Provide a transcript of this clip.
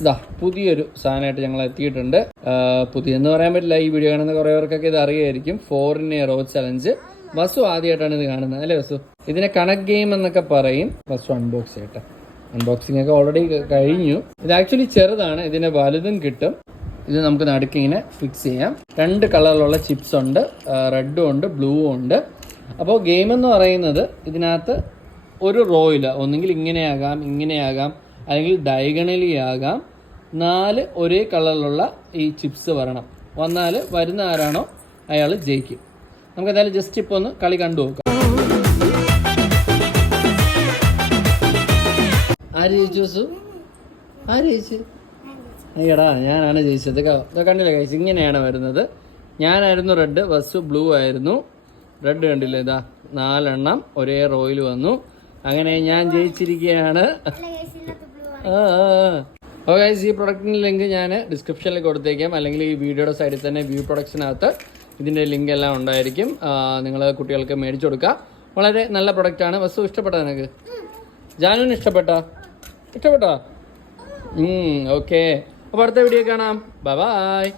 Friends പുതിയൊരു സാധനമായിട്ട് ഞങ്ങൾ എത്തിയിട്ടുണ്ട്. പുതിയെന്ന് പറയാൻ പറ്റില്ല, ഈ വീഡിയോ കാണുന്ന കുറേ പേർക്കൊക്കെ ഇത് അറിയായിരിക്കും. 4 in a row ചലഞ്ച്. വസു ആദ്യമായിട്ടാണ് ഇത് കാണുന്നത് അല്ലേ വസു? ഇതിനെ കണക്ട് ഗെയിം എന്നൊക്കെ പറയും. വസു അൺബോക്സ് ചെയ്യട്ടെ. അൺബോക്സിംഗ് ഒക്കെ ഓൾറെഡി കഴിഞ്ഞു. ഇത് ആക്ച്വലി ചെറുതാണ്, ഇതിന് വലുതും കിട്ടും. ഇത് നമുക്ക് നടുക്കിങ്ങനെ ഫിക്സ് ചെയ്യാം. 2 കളറിലുള്ള ചിപ്സ് ഉണ്ട്, റെഡും ഉണ്ട് ബ്ലൂവും ഉണ്ട്. അപ്പോൾ ഗെയിം എന്ന് പറയുന്നത് ഇതിനകത്ത് ഒരു റോയിൽ ഒന്നെങ്കിൽ ഇങ്ങനെയാകാം അല്ലെങ്കിൽ ഡയഗണലി ആകാം. 4 ഒരേ കളറിലുള്ള ഈ ചിപ്സ് വന്നാൽ വരുന്ന ആരാണോ അയാൾ ജയിക്കും. നമുക്ക് എന്തായാലും ജസ്റ്റ് ഇപ്പോൾ ഒന്ന് കളി കണ്ടു നോക്കാം. ആര് ജയിച്ചു വസു? ആര് ജയിച്ചു? അയ്യടാ, ഞാനാണ് ജയിച്ചത്. കണ്ടില്ല കഴിച്ചു, ഇങ്ങനെയാണ് വരുന്നത്. ഞാനായിരുന്നു റെഡ്, വസു ബ്ലൂ ആയിരുന്നു. റെഡ് കണ്ടില്ലേ, 4 എണ്ണം ഒരേ റോയിൽ വന്നു. അങ്ങനെ ഞാൻ ജയിച്ചിരിക്കുകയാണ്. ഓക്കെ, ഈ പ്രൊഡക്റ്റിൻ്റെ ലിങ്ക് ഞാൻ ഡിസ്ക്രിപ്ഷനിൽ കൊടുത്തേക്കാം, അല്ലെങ്കിൽ ഈ വീഡിയോയുടെ സൈഡിൽ തന്നെ വ്യൂ പ്രൊഡക്ട്സിനകത്ത് ഇതിൻ്റെ ലിങ്ക് എല്ലാം ഉണ്ടായിരിക്കും. നിങ്ങൾ കുട്ടികൾക്ക് മേടിച്ചു കൊടുക്കുക. വളരെ നല്ല പ്രൊഡക്റ്റാണ്. വസ്തു ഇഷ്ടപ്പെട്ടോ നിനക്ക്? ജാനുവിന് ഇഷ്ടപ്പെട്ടോ? ഓക്കെ, അപ്പോൾ അടുത്ത വീഡിയോ കാണാം. ബൈ.